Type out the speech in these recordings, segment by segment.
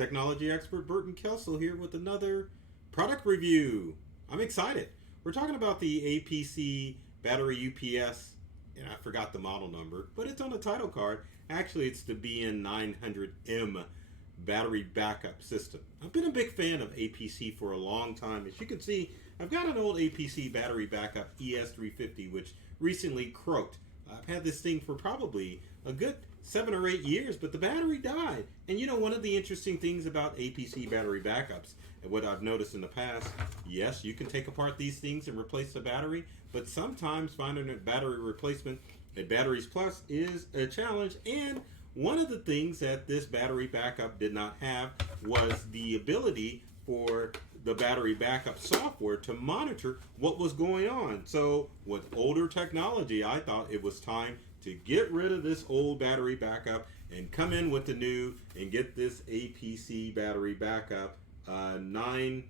technology expert Burton Kelso here with another product review. I'm excited. We're talking about the APC battery UPS, and I forgot the model number, but it's on the title card. Actually, it's the BN900M battery backup system. I've been a big fan of APC for a long time. As you can see, I've got an old APC battery backup ES350, which recently croaked. I've had this thing for probably a good 7 or 8 years, but the battery died. And you know, one of the interesting things about APC battery backups, and what I've noticed in the past, yes, you can take apart these things and replace the battery, but sometimes finding a battery replacement at Batteries Plus is a challenge. And one of the things that this battery backup did not have was the ability for the battery backup software to monitor what was going on. So with older technology, I thought it was time to get rid of this old battery backup and come in with the new and get this APC battery backup 9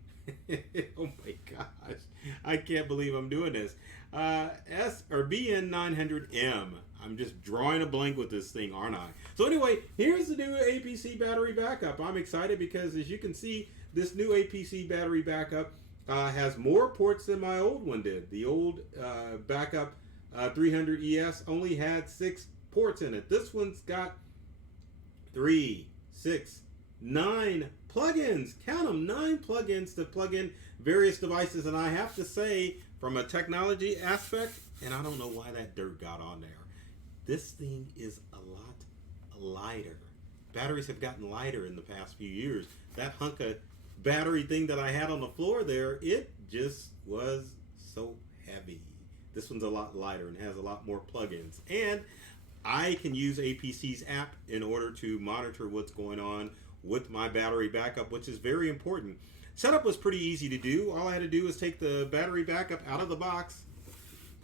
oh my gosh, I can't believe I'm doing this. BN900M. I'm just drawing a blank with this thing, aren't I? So anyway, here's the new APC battery backup. I'm excited because, as you can see, this new APC battery backup has more ports than my old one did. The old backup 300ES only had 6 ports in it. This one's got 3, 6, 9 plugins. Count them, 9 plugins to plug in various devices. And I have to say, from a technology aspect, and I don't know why that dirt got on there, this thing is a lot lighter. Batteries have gotten lighter in the past few years. That hunk of battery thing that I had on the floor there, it just was so heavy. This one's a lot lighter and has a lot more plugins. And I can use APC's app in order to monitor what's going on with my battery backup, which is very important. Setup was pretty easy to do. All I had to do was take the battery backup out of the box.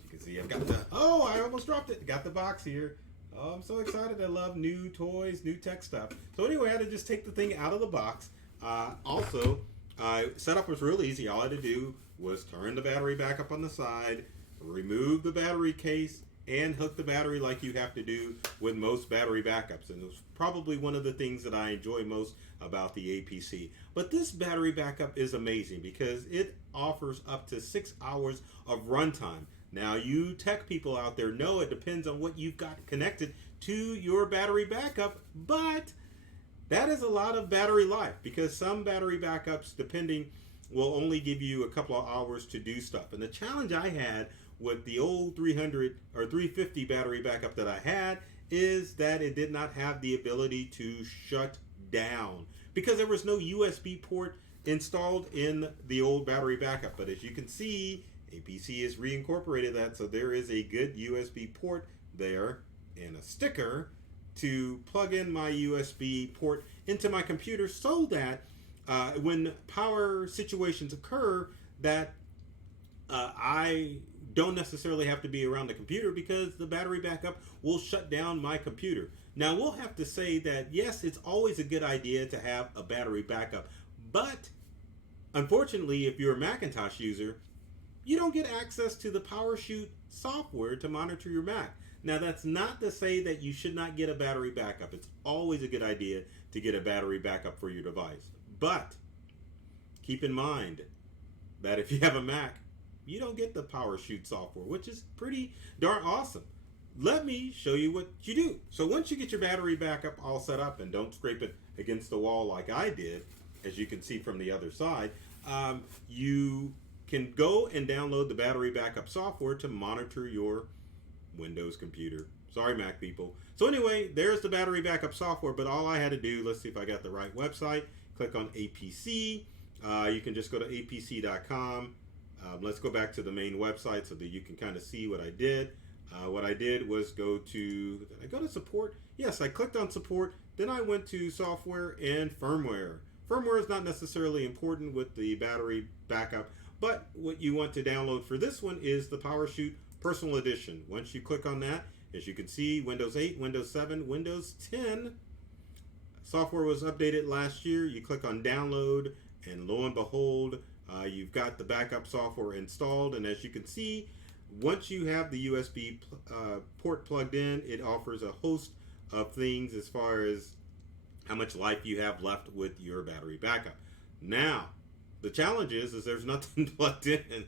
You can see I've got the, oh, I almost dropped it. Got the box here. Oh, I'm so excited. I love new toys, new tech stuff. So anyway, I had to just take the thing out of the box. Setup was real easy. All I had to do was turn the battery back up on the side, remove the battery case, and hook the battery like you have to do with most battery backups. And it was probably one of the things that I enjoy most about the APC. But this battery backup is amazing because it offers up to 6 hours of runtime. Now, you tech people out there know it depends on what you've got connected to your battery backup, but that is a lot of battery life because some battery backups, depending, will only give you a couple of hours to do stuff. And the challenge I had with the old 300 or 350 battery backup that I had is that it did not have the ability to shut down because there was no USB port installed in the old battery backup. But as you can see, APC has reincorporated that, so there is a good USB port there and a sticker to plug in my USB port into my computer so that when power situations occur that I don't necessarily have to be around the computer because the battery backup will shut down my computer. Now, we'll have to say that, yes, it's always a good idea to have a battery backup, but unfortunately, if you're a Macintosh user, you don't get access to the PowerShoot software to monitor your Mac. Now, that's not to say that you should not get a battery backup. It's always a good idea to get a battery backup for your device. But keep in mind that if you have a Mac, you don't get the PowerShoot software, which is pretty darn awesome. Let me show you what you do. So once you get your battery backup all set up, and don't scrape it against the wall like I did, as you can see from the other side, you can go and download the battery backup software to monitor your Windows computer. Sorry, Mac people. So anyway, there's the battery backup software, but all I had to do, let's see if I got the right website, click on APC. You can just go to apc.com. Let's go back to the main website so that you can kind of see what I did. What I did was did I go to support? Yes, I clicked on support. Then I went to software and firmware. Firmware is not necessarily important with the battery backup, but what you want to download for this one is the PowerShoot Personal Edition. Once you click on that, as you can see, Windows 8, Windows 7, Windows 10. Software was updated last year. You click on download, and lo and behold, you've got the backup software installed. And as you can see, once you have the USB port plugged in, it offers a host of things as far as how much life you have left with your battery backup. Now, the challenge is there's nothing plugged in.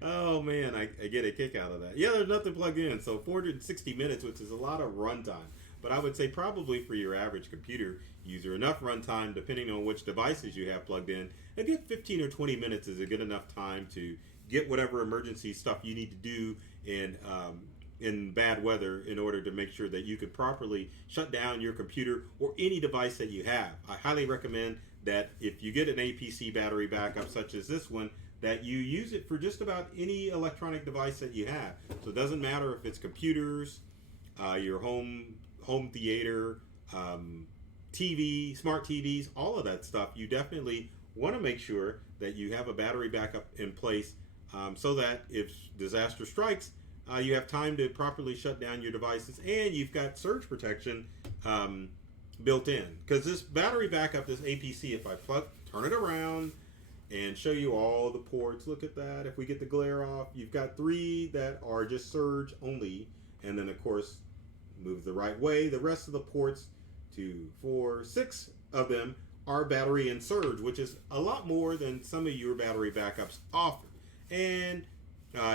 Oh man, I get a kick out of that. Yeah, there's nothing plugged in. So 460 minutes, which is a lot of runtime. But I would say probably for your average computer user, enough runtime, depending on which devices you have plugged in, a good 15 or 20 minutes is a good enough time to get whatever emergency stuff you need to do in bad weather in order to make sure that you could properly shut down your computer or any device that you have. I highly recommend that if you get an APC battery backup such as this one, that you use it for just about any electronic device that you have. So it doesn't matter if it's computers, your home theater, TV, smart TVs, all of that stuff. You definitely want to make sure that you have a battery backup in place so that if disaster strikes, you have time to properly shut down your devices, and you've got surge protection built in. Because this battery backup, this APC, if I turn it around and show you all the ports, look at that. If we get the glare off, you've got 3 that are just surge only, and then of course move the right way. The rest of the ports, 2, 4, 6 of them are battery and surge, which is a lot more than some of your battery backups offer. And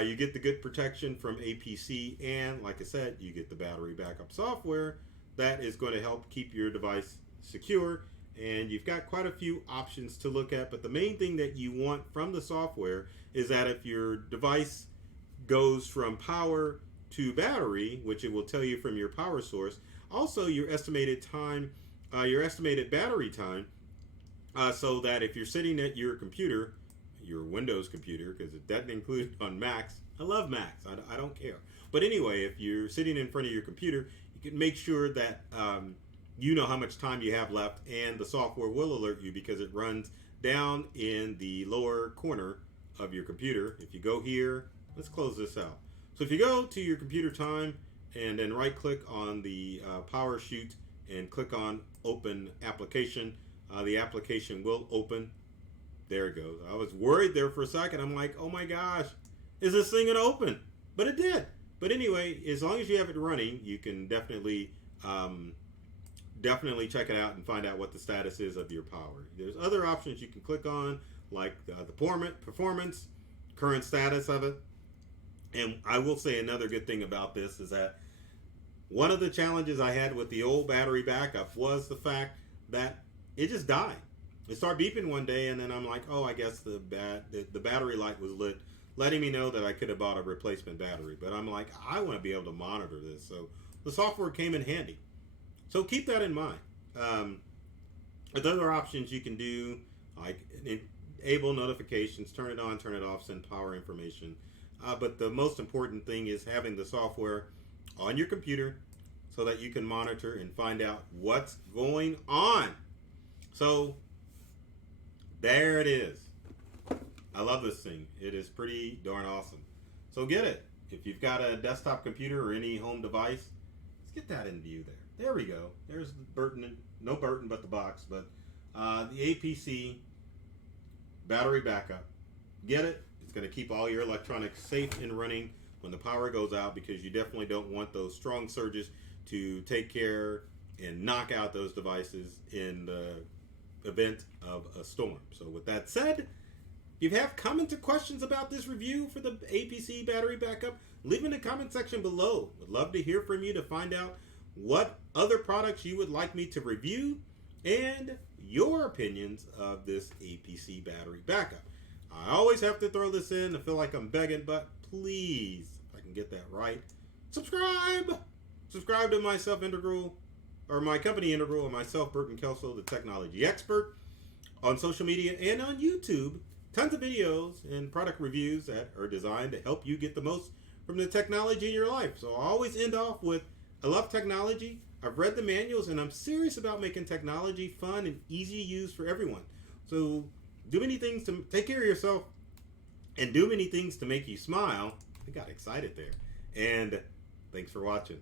you get the good protection from APC, and like I said, you get the battery backup software that is going to help keep your device secure. And you've got quite a few options to look at, but the main thing that you want from the software is that if your device goes from power to battery, which it will tell you from your power source, also your estimated time, your estimated battery time, so that if you're sitting at your computer, your Windows computer, because it doesn't include on Macs. I love Macs. I don't care. But anyway, if you're sitting in front of your computer, you can make sure that you know how much time you have left, and the software will alert you because it runs down in the lower corner of your computer. If you go here, let's close this out. So if you go to your computer time and then right click on the power chute and click on open application, the application will open. There it goes. I was worried there for a second. I'm like, oh my gosh, is this thing gonna open? But it did. But anyway, as long as you have it running, you can definitely check it out and find out what the status is of your power. There's other options you can click on, like the performance, current status of it. And I will say another good thing about this is that one of the challenges I had with the old battery backup was the fact that it just died. It started beeping one day, and then I'm like, oh, I guess the battery light was lit, letting me know that I could have bought a replacement battery. But I'm like, I want to be able to monitor this. So the software came in handy. So keep that in mind. There's other options you can do, like enable notifications, turn it on, turn it off, send power information. But the most important thing is having the software on your computer so that you can monitor and find out what's going on. So there it is. I love this thing. It is pretty darn awesome. So get it. If you've got a desktop computer or any home device, let's get that in view there. There we go. There's the Burton, no Burton but the box, but the APC battery backup. Get it? It's going to keep all your electronics safe and running when the power goes out, because you definitely don't want those strong surges to take care and knock out those devices in the event of a storm. So with that said, if you have comments or questions about this review for the APC battery backup, leave in the comment section below. Would love to hear from you to find out what other products you would like me to review and your opinions of this APC battery backup. I always have to throw this in. I feel like I'm begging, but please, if I can get that right, subscribe! Subscribe to myself Integral, or my company Integral, and myself, Burton Kelso, the technology expert, on social media and on YouTube. Tons of videos and product reviews that are designed to help you get the most from the technology in your life. So I always end off with, I love technology. I've read the manuals, and I'm serious about making technology fun and easy to use for everyone. So do many things to take care of yourself and do many things to make you smile. I got excited there. And thanks for watching.